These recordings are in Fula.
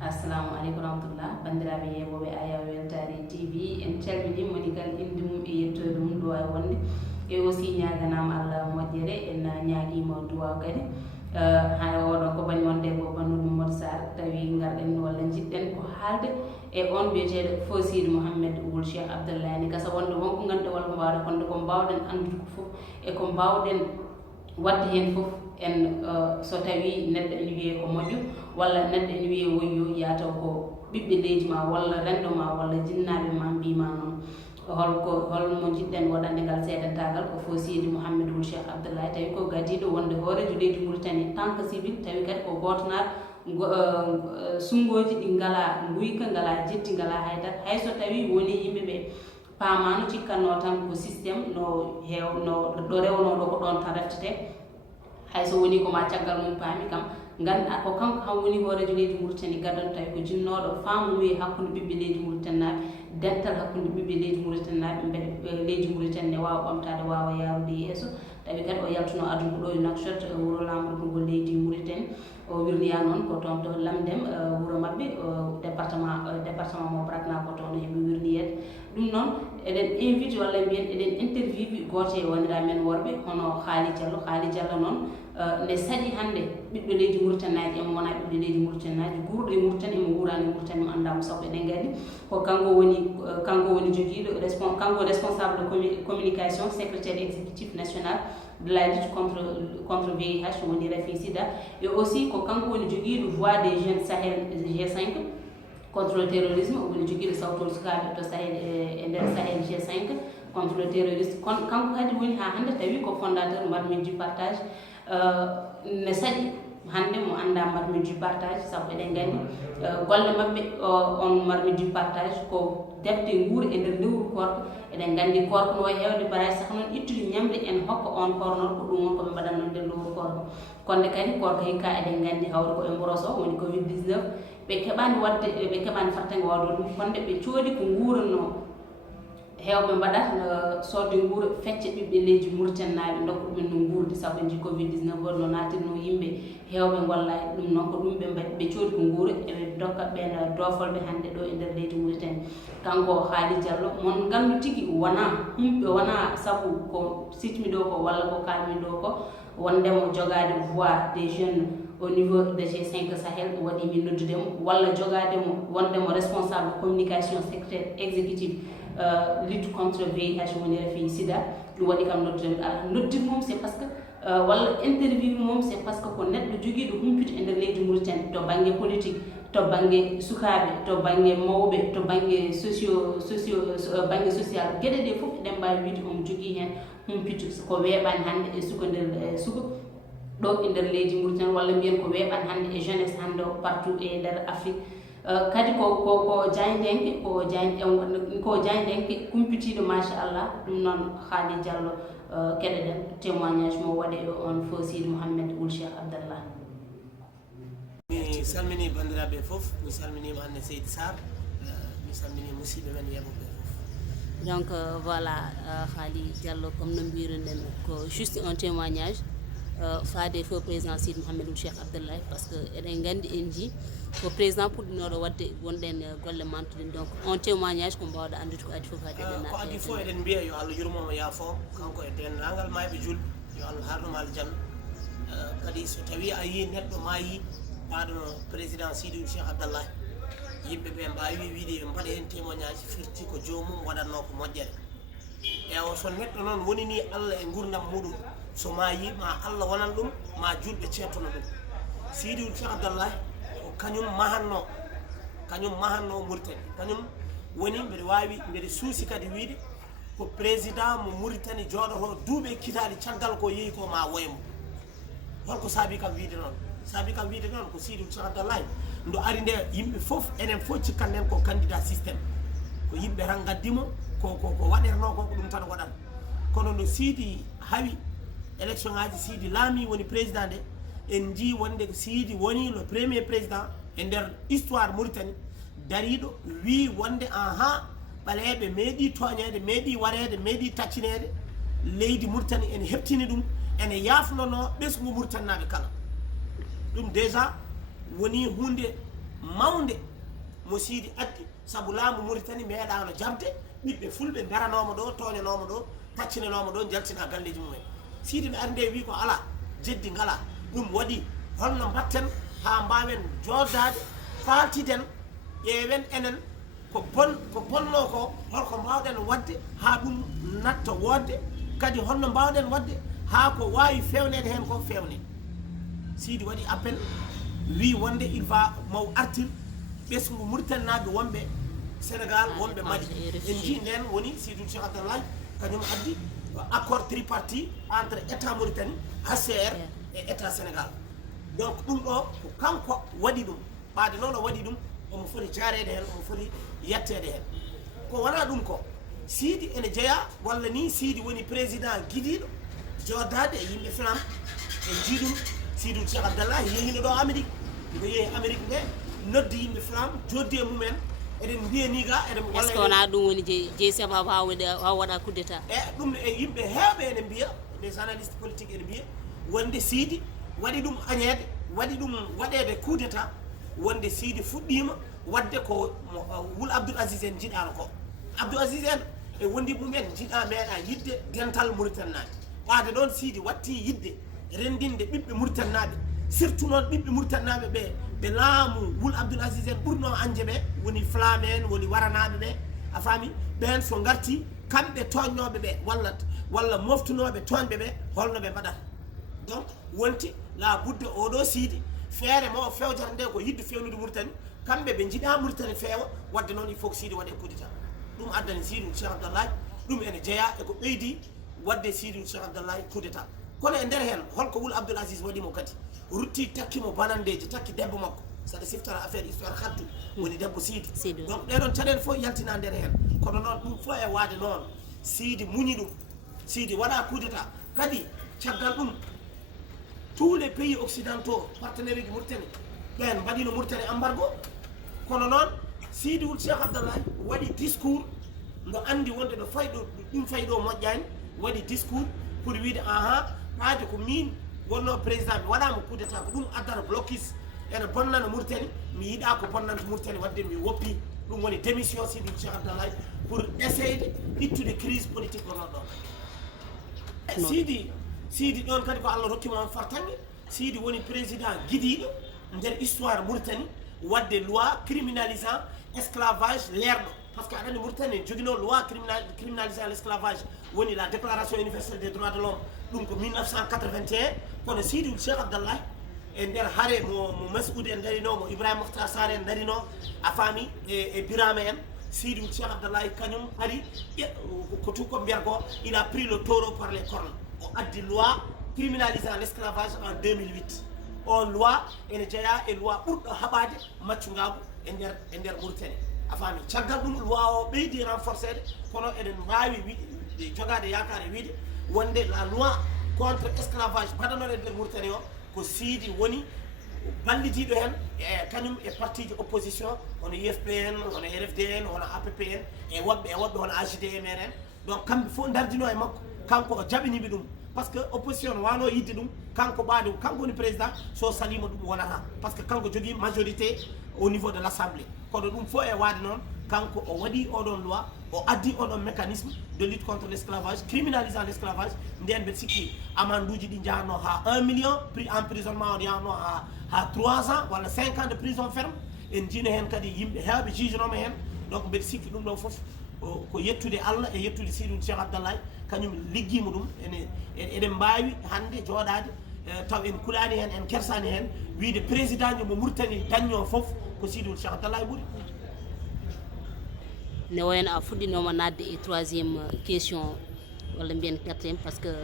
Assalamu alaikum warahmatullah bandiraɓe yeɓoɓe Ayaw Weltare TV en calmini moni kal inde mum e yettoyde mum ɗo e wonde e aussi ñaganama Allah moƴƴere en ñaguima duwaw kadi ha oɗo ko bani wonde ko bannuɗo Mamadou Sarr tawi garɗen walla jiɗɗen ko haalde e on biyeteɗo Fawziydy Mouhamed Wuld Cheikh Abdallah ni gasa wonde wonko ganduɗa walla ko mbawɗa konde ko mbawɗen andude ko foof e ko mbawɗen wadde hen foof en so tawi neɗɗo ene wiye ko moƴƴo walla neɗɗo ene wiye woyyo yataw ko ɓiɓɓe leydi ma walla rendo ma walla jinnaɓe ma mbima noon holmo jiɗɗen waɗande ngal seedantagal ko Fawziydy Mouhamed Wuld Cheikh Abdallah tawi ko gadiɗo wonde hoorejo leydi Mauritanie tant que civil tawi kadi ko gotonar sungoji ɗi ngala guyka ngala jetti ngala haydara hayso tawi woni yimɓeɓe paamano cikkanno tan ko systéme no ɗo rewnoɗo ko ɗon tan reftete hayso woni koma caggal mum paami kam ganduɗa ko kanko ham woni hoorejo leydi Mauritanie gadon tawi ko jinnoɗo faamuye hakkude ɓiɓɓe leydi Mauritanie naaɓe dental hakkude ɓiɓɓe leydi Mauritanie naaɓe beɗe leydi Mauritanie ne wawa ɓamtade wawa yarude yeeso tawi kadi o yaltuno aduna ko ɗo e Nouakchott wuuro lamrugo ngol leydi Mauritanie o wirniya noon ko toon to Lamdem wuuro mabɓe département mo Brakna ko toon heɓe wirniyede ɗum noon eɗen invite walla mbiyen eɗen interview goto e wonira men worɓe hono Haly Diallo noon ne saɗi hande ɓiɗɗo leydi Mauritanie naji emo wona ɓiɗɗo leydi Mauritanie naji guurɗo e Mauritanie emo wurani Mauritanie mo andama saabu eɗen gandi ko kanko woni joguiɗo kanko responsable de communication secrétaire exécutif national de la lutte contre VIH woni Rafi Sida et aussi ko kanko woni joguiɗo voix des jeunes Sahel G5 contre le terrorisme woni joguiɗo sawtol sukaɓe to Sahel e nder Sahel G5 contre le terrorisme kanko kadi woni ha hande tawi ko fondateur Marmite du Partage ne saɗi hande mo anda Marmite du Partage saabu eɗen gandi golle mabɓe on Marmite du Partage ko defte nguur e nder lewru korko eɗen gandi korko no hewde barage sah noon ittude ñamde en hokka on kornol ko ɗum on koɓe mbaɗanno nder lewru korko konde kadi korko hikka eɗen gandi hawde ko e mboros o woni Covid 19 ɓe keɓani fartange wawde ɗum konde ɓe coodi ko nguuranno hewɓe mbaɗata sodde nguura fecce ɓiɓɓe leydi Mauritanie naaɓe dokka ɗumen no nguurde saabu en jii Covid 19 no natirno yimɓe hewɓe gollaji ɗum noon ko ɗum ɓe mbaɗi ɓe coodi ko nguura eɓe dokka ɓen dofolɓe hande ɗo e nder leydi Mauritanie kanko Haly Diallo mon gandu tigui wona humɓe wona saabu ko sitmi ɗo ko walla ko kalmi ɗo ko wondemo jogade voix des jeunes au niveau de G5 Sahel waɗi min noddudemo walla jogademo wondemo responsable communication secrétaire exécutif lutte contre VIH woni Rafi Sida ɗum waɗi kam noddude ala noddir mum c'est parce que walla interview mum c'est parce que ko neɗɗo joguiɗo humpito e nder leydi Mauritanie to banggue politique to banggue sukaɓe to banggue mawɓe to banggue banggue social gueɗe ɗe foof eɗen mbawi wiide omo jogui hen humpito ko weeɓani hande e suka nder suka ɗo e nder leydi Mauritanie walla mbiyen ko weeɓani hande e jeunesse hande o partout e nder Afrique kadi ko jayndenke kumpitiɗo machallah ɗum noon Haly Diallo keɗeɗen témoignage mo waɗe on Fawziydy Mouhamed Wuld Cheikh Abdallah. mi salmini bandiraɓe foof mi salminima hande Seydi Sarr mi salmini musidɓe men yeɓoɓe foof. Donc voilà Haly Diallo comme no mbiruɗen ko juste un témoignage faade feu président Seydi Mouhamed Wuld Cheikh Abdallah par ce que eɗen gandi en ji ko président puɗɗinoɗo wadde gonɗen golle mantuɗen donc on témoignage ko mbawɗo andude ko adi foof hade ko adi fof eɗen mbiya yo Allah yurmomo yaafo kanko e dendagal mayɓe julɓe yo Allah harnoma aljanna kadi so tawi a yi neɗɗo maayi paɗono président Seydi Wuld Cheikh Abdallah yimɓeɓe mbawi wiide ɓe mbaɗa hen témoignage firti ko jomum waɗatno ko moƴƴere ewo so neɗɗo noon woni ni Allah e gurdam muɗum so maayi ma Allah wonan ɗum ma julɓe cettono ɗum Seydi Wuld Cheikh Abdallah ko kañum mahanno Mauritanie kañum woni mbeɗa wawi mbeɗa suusi kadi wiide ko président mo Mauritanie jooɗoto duuɓe kitaali caggal ko yeehi ko ma woymo holko saabi kam wiide noon saabi kam wiide noon ko Sidou Cheikh Abdallahi ndo ari nde yimɓe fof enen fof cikkanɗen ko candidat systéme ko yimɓe tan gaddimo ko waɗerno ko ɗum tan waɗat kono no Sidi hawi élection ngaji Sidi laami woni président nde en jii wonde ko Sidi woni le premier président e nder histoire Mauritanie dariɗo wi wonde aha ɓaleɓe meeɗi toñede meeɗi warede meeɗi taccinede leydi Mauritanie ene heɓtini ɗum ene yafnono ɓesgu Mauritanaɓe kala ɗum déjà woni hunde mawde mo Sidi addi saabu laamu Mauritanie meeɗano jabde ɓiɓɓe fulɓe beranoma ɗo toñanoma ɗo taccinanoma ɗo jaltina galleji mumen Sidi ɓe ari nde wi ko ala jeddi ngala ɗum waɗi holno mbatten ha mbawen joddade faltiden ƴeewen enen ko bonno ko holko mbawɗen wadde ha ɗum natta wodde kadi holno mbawɗen wadde ha ko wawi fewnede hen ko fewne Sidi waɗi appel wi wonde il va maw artir ɓesgu Mauritanie wonɓe Sénégal wonɓe Mali en ji nden woni Sidou Cheikh Abdallahi kañum addi accord tripartite entre état Mauritanie HCR et état Sénégal donc ɗum ɗo ko kanko waɗi ɗum ɓaade noon o waɗi ɗum omo foti jarede hen omo foti yettede hen ko wona ɗum ko Sidi ene jeeya walla ni Sidi woni président guidiɗo joddade e yimɓe flam en jii ɗum Sidou Cheikh Abdallahi yehino ɗo Amérique ko yeehi Amérique nde noddi yimɓe flam joddi e mumen eɗen mbiyani ga eɗen est ce que wona ɗum woni jeeyi sabu ha waɗa coup d' état e ɗum e yimɓe heewɓe ene mbiya les analystes politiques ene mbiya wonde Sidi waɗi ɗum añede waɗi ɗum waɗede coup d' état wonde Sidi fuɗɗima wadde ko Wul Abdoul Aziz en jiɗano ko Abdoul Aziz en e wondi mumen jiɗa meeɗa yidde dental Mauritanie naɓe ɓaade ɗon Sidi watti yidde rendinde ɓiɓɓe Mauritanie naɓe surtout noon ɓiɓɓe Mauritanie naɓe ɓe laamu Wul Abdoul Aziz en ɓurno anje ɓe woni flamme en woni waranaɓe ɓe a faami ɓen so garti kamɓe toñnoɓe ɓe walla moftunoɓe toñɓe ɓe holno ɓe mbaɗata donc wonti la budde oɗo Sidi feere mo fewjata nde ko yidde fewnude Mauritanie kamɓe ɓe jiiɗa Mauritanie feewa wadde noon il faut que Sidi waɗe coup d'état ɗum addani Sidou Cheikh Abdallahi ɗum ene jeeya eko ɓeydi wadde Sidou Cheikh Abdallahi coup d'état kono e nder hen holko Wul Abdoul Aziz waɗimo kadi rutti takkimo banandeji takki debbo makko saɗa siftara affaire histoire haddu woni debbo Sidi donc ɗeɗon caɗele fof yaltina nder hen kono noon ɗum fof e waade noon Sidi muñi ɗum Sidi waɗa coup d'état kadi caggal ɗum tous les pays occidentaux partenaire uji Mauritanie ɓen mbaɗino Mauritanie embargo kono noon Sidi Wul Cheikh Abdallahi waɗi discours no andi wonde ɗo fayɗo ɗum fayɗo moƴƴani waɗi discours pour wiide aha ɓaade ko min wonno président mi waɗama coup d'état ko ɗum addata blocus ene bonnana Mauritanie mi yiiɗa ko bonnanta Mauritanie wadde mi woppi ɗum woni démission Sidi Wul Cheikh Abdallahi pour essayer ittude crise politique ko noon ɗon Sidi ɗon kadi ko Allah rokkima on fartange Sidi woni président guidiɗo nder histoire Mauritanie wadde loi criminalisant esclavage leerɗo par ce que aɗa andi Mauritanie joguino loi criminalisant l' esclavage woni la déclaration universelle des droits de l'homme ɗum ko 1981 kono Sidi Wul Cheikh Abdallahi e nder haare mo Masoud en darino mo Ibrahima Mokhtar Sarr en darino a faami e Birama en Sidi Wul Cheikh Abdallahi kañum ari ko tout ko mbiyata ko il a pris le taureau par les cornes o addi loi criminalisant l' esclavage en 2008 on loi ene jeeya e loi ɓurɗo haɓade maccugagu e nder Mauritanie a faami caggal ɗum loi o ɓeydi renforcéde kono eɗen mbawi jogade yakare wiide wonde la loi contre esclavage mbaɗanoɗe nder Mauritanie o ko Sidi woni ballitiɗo hen e kañum e parti ji opposition hono UFPN hono RFDN hono APPN e woɓɓe hono AJDM en donc kamɓe fof dardino e makko kanko o jaɓiniɓe ɗum par ce que opposition wano yidde ɗum kanko ɓaade kanko woni président so salima ɗum wonata par ce que kanko jogui majorité au niveau de l' assemblée kono ɗum fof e waade noon kanko o waɗi oɗon loi o addi oɗon mécanisme de lutte contre l' esclavage criminalisant l' esclavage nden mbeɗa sikki amande uji ɗi jahanno ha 1 million prix emprisonnement on yahanno ha 3 ans walla 5 ans de prison ferme en jiino hen kadi yimɓe heewɓe jugenoma hen donc mbeɗa sikki ɗum ɗon foof ko yettude Allah e yettude Sidou Cheikh Abdallahi kañum liggima ɗum eɗen mbawi hande jooɗade taw en kulani hen en kersani hen wiide président jo mo Mauritanie dañño foof ko Sidou Cheikh Abdallahi ɓuuri ne wayno a fuɗɗinoma nadde e troisiéme question walla mbiyen quatriéme par ce que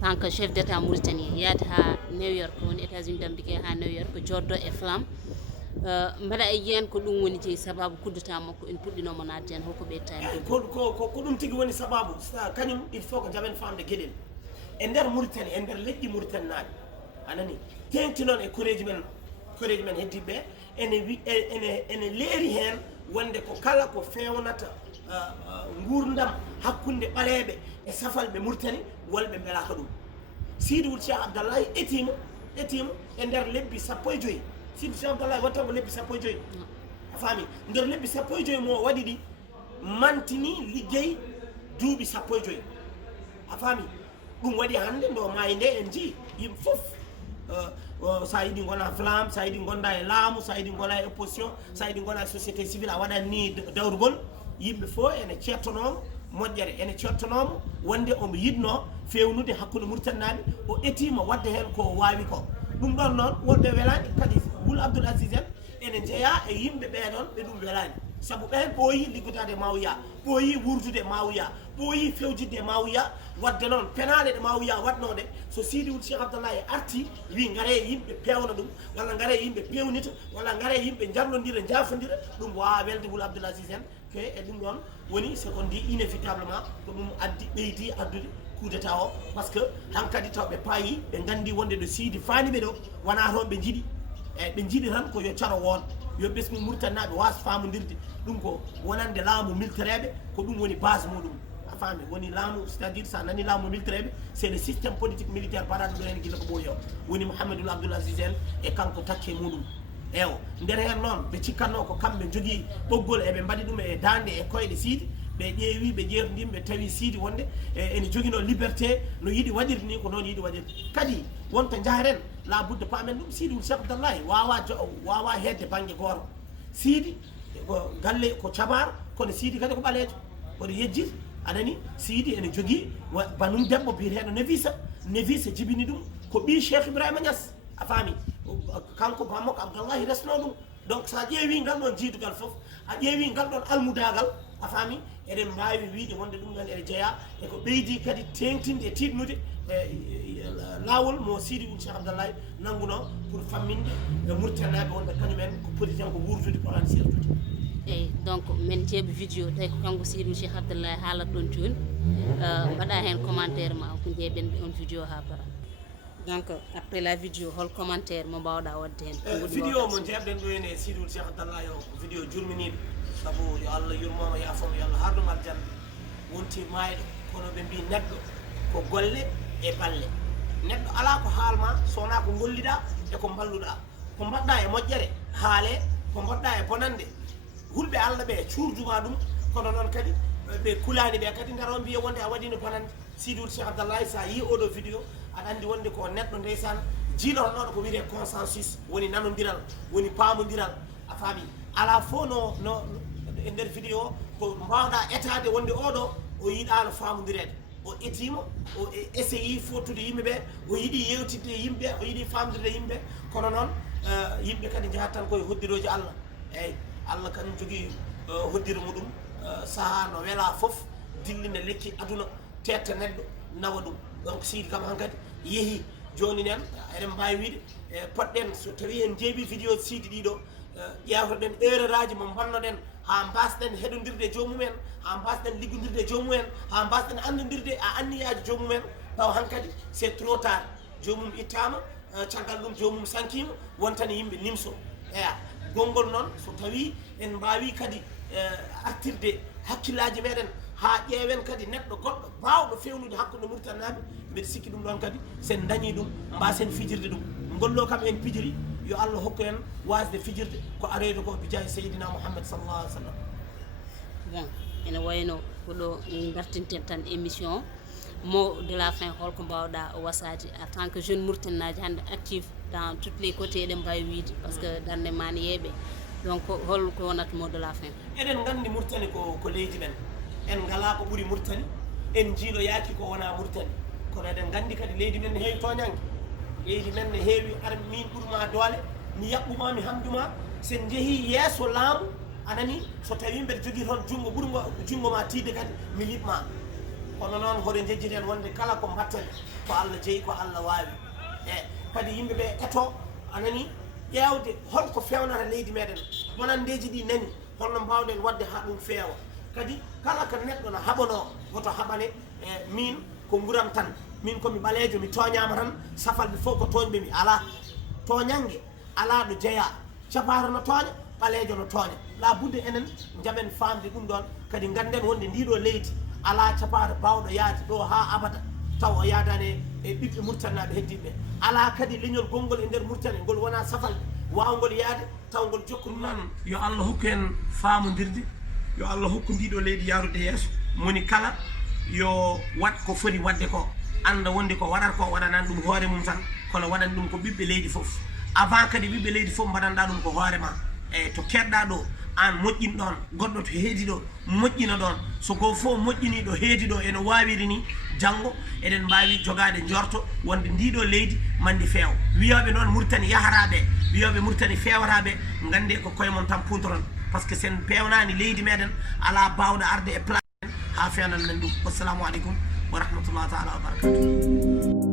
tant que chef d' état mauritanien yaade ha New York woni États-Unis d'Amérique ha New York joddo e flamme mbaɗa e yiyan ko ɗum woni jeeyi sababu kuddata makko en puɗɗinoma nadde hen holko ɓeydtani ko ɗum tigi woni sababu kañum il faut ko jaɓen famde gueɗel e nder Mauritanie e nder leƴƴi Mauritanie naaɓe anani tengti noon e koreji men heddiɓe ene leeri hen wonde ko kala ko fewnata gurdam hakkude ɓaleɓe e safalɓe Mauritanie wolɓe belaka ɗum Sidi Ould Cheikh Abdallahi etima e nder lebbi 15 Sidi Cheikh Abdallahi wattamo lebbi 15 a faami nder lebbi 15 mo waɗi ɗi mantini liggey duuɓi 15 a faami ɗum waɗi hannde ndo maayi nde en jii yimɓe fof sa yiɗi gona flamme sa yiɗi gonda e laamu sa yiɗi gona e opposition sa yiɗi gona e société civile a waɗat ni dawrugol yimɓe fof ene cettonomo moƴƴere ene cettonomo wonde omo yiɗno fewnude hakkude Mauritanie o etima wadde hen ko wawi ko ɗum ɗon noon wonɓe welani kadi Boul Abdoul Aziz en ene jeeya e yimɓe ɓeɗon ɓe ɗum welani saabu ɓen ɓooyi liggotade mawuya ɓooyi wurdude mawuya ɓooyi fewjidde mawuya wadde noon penale ɗe mawuya watnode so Sidi Ould Cheikh Abdallahi arti wi gaare yimɓe pewna ɗum walla gaare yimɓe pewnita walla gaare yimɓe jarlodira jafodira ɗum wawa welde Boul Abdoul Aziz en ke e ɗum ɗon woni c'est on dit inévitablement ko ɗum addi ɓeydi addude coup d'état o par ce que hankkadi taw ɓe paayi ɓe gandi wonde ɗo Sidi faaniɓe ɗo wona toon ɓe jiiɗi ɓe jiiɗi tan ko yo caro woon yo ɓesmi Mauritanie naɓe was famodirde ɗum ko wonande laamu militareɓe ko ɗum woni base muɗum a faami woni laamu c'est à dire sa nani laamu militareɓe c'est le systéme politique militaire paraɗo ɗo hen guila ko ɓooyi o woni Mouhamadoul Abdoul Aziz en e kanko takke muɗum ewo nder hen noon ɓe cikkanno ko kamɓe jogui ɓoggol eɓe mbaɗi ɗum e dande e koyɗe Sidi ɓe ƴeewi ɓe ƴeewtidima ɓe tawi Sidi wonde ene joguino liberté no yiiɗi waɗirde ni ko noon yiiɗi waɗirde kadi wonto jaren la budde paamen ɗum Sidi Ould Cheikh Abdallahi wawa hedde banggue goto Sidi ko galle ko cabar kono Sidi kadi ko ɓalejo oɗo yejjiti anani Sidi ene jogui banum debbo biyeteɗo Névisa jibini ɗum ko ɓi Cheikh Ibrahima Niass a faami kanko bammakko Abdallahi resno ɗum donc sa ƴeewi ngal ɗon jiidugal foof a ƴeewi ngal ɗon almudagal a faami eɗen mbawi wiide wonde ɗum ɗon ene jeeya eko ɓeydi kadi tengtinde e tiɗnude lawol mo Sidi Ould Cheikh Abdallahi nanguno pour famminde Mauritanie wonde kañumen ko poti tan ko wurdude porani sertude eyyi donc min jeeɓi vidéo tawi ko kanko Sidi Ould Cheikh Abdallahi haalat ɗon joni mbaɗa hen commentaire ma ko jeeɓen on vidéo ha para donc après la vidéo hol commentaire mo mbawɗa wadde hen vidéo mo jeeɓɗen ɗo ene Sidi Ould Cheikh Abdallahi o ko vidéo jurminiɗo saabu yo Allah yurmomo yafomo yo Allah harɗum aljanna wonti mayɗo kono ɓe mbi neɗɗo ko golle e balle neɗɗo ala ko haalma sowona ko golliɗa e ko balluɗa ko mbaɗɗa e moƴƴere haale ko mbaɗɗa e bonande hulɓe Allah ɓe cuurduma ɗum kono noon kadi ɓe kulani ɓe kadi ngaro mbiya wonde a waɗino bonande Sidi Ould Cheikh Abdallahi sa yi oɗo vidéo aɗa andi wonde ko neɗɗo ndeysan jiilotonoɗo ko wiyete consensus woni nanodiral woni paamodiral a faami ala fo no e nder vidéo ko mbawɗa étade wonde oɗo o yiiɗano famodirede o etima o essayi fottude yimɓeɓe o yiiɗi yewtidde yimɓe o yiiɗi famdirde yimɓe kono noon yimɓe kadi jahat tan koye hoddiroji Allah eyyi Allah kañum jogui hoddire muɗum saaha no weela foof dillina lekki aduna tetta neɗɗo nawa ɗum donc Sidi kam hankkadi yeehi joni nen eɗen mbawi wiide poɗɗen so tawi en jeeɓi vidéo Sidi ɗiɗo ƴewtoɗen erreur aji mo bannoɗen ha mbasɗen heɗodirde jomumen ha mbasɗen liggodirde jomumen ha mbasɗen andodirde a anniyaji jomumen taw hankkadi c'est trop tard jomum ittama caggal ɗum jomum sankima wontani yimɓe nimso eya gongol noon so tawi en mbawi kadi artirde hakkillaji meɗen ha ƴeewen kadi neɗɗo goɗɗo bawɗo fewnude hakkude Mauritanie naɓe mbiɗa sikki ɗum ɗon kadi sen dañi ɗum mbasen fijirde ɗum gollo kam en pijiri yo Allah hokku en wasde fijirde ko arede ko bi jahi Seydina Mouhammad sallallahu alaihi wasallam bon ene wayno ko ɗo dartinten tan émission mot de la fin holko mbawɗa wasade en tant que jeune Mauritanaji hande active dans toutes les côtés eɗen mbawi wiide par ce que darde mane yeeɓe donc holko wonata mot de la fin eɗen gandi Mauritanie ko leydi men en ngala ko ɓuuri Mauritanie en jiiloyaki ko wona Mauritanie kono eɗen gandi kadi leydi men ne heewi toñangue leydi men ne heewi ar min ɓuurma doole mi yaɓɓuma mi hamduma sen jeehi yeeso laamu anani so tawi mbeɗa jogui toon jungo ma tiide kadi mi liɓma kono noon hoɗe jejjiten wonde kala ko mbatten ko Allah jeeyi ko Allah wawi kadi yimɓeɓe eto anani ƴewde holko fewnata leydi meɗen wonandeji ɗi nani holno mbawɗen wadde ha ɗum feewa kadi kala ko neɗɗo no haɓano woto haɓane min ko guram tan min komi ɓalejo mi toñama tan safalɓe fof ko toñɓe mi ala toñangue ala ɗo jeeya caparo no toña ɓalejo no toña la budde enen jaɓen famde ɗum ɗon kadi ganden wonde ndiɗo leydi ala caparo bawɗo yaade ɗo ha abada taw o yadane e ɓiɓɓe murtannaɓe heddiɓe ala kadi leñol gongol e nder murtane ngol wona safalde wawgol yaade taw ngol jokkuɗum noon yo Allah hokku en famodirde yo Allah hokku ndiɗo leydi yarude yeeso moni kala yo wat ko foti wadde ko anda wonde ko waɗata ko waɗanan ɗum hoore mum tan kono waɗan ɗum ko ɓiɓɓe leydi foof avant kadi ɓiɓɓe leydi foof mbaɗanɗa ɗum ko hoorema e to keɗɗa ɗo an moƴƴin ɗon goɗɗo to heedi ɗo moƴƴina ɗon so ko fof moƴƴini ɗo heedi ɗo eno wawiri ni janggo eɗen mbawi jogade jorto wonde ndiɗo leydi mandi feew wiyoɓe noon murtani yaharaɓe wiyoɓe murtani fewataɓe gande ko koye mon tan puntoron par ce que sen pewnani leydi meɗen ala bawɗo arde e place ha fewnan men ɗum wassalamu aleykum wa rahmatullahi taala wa barakatuh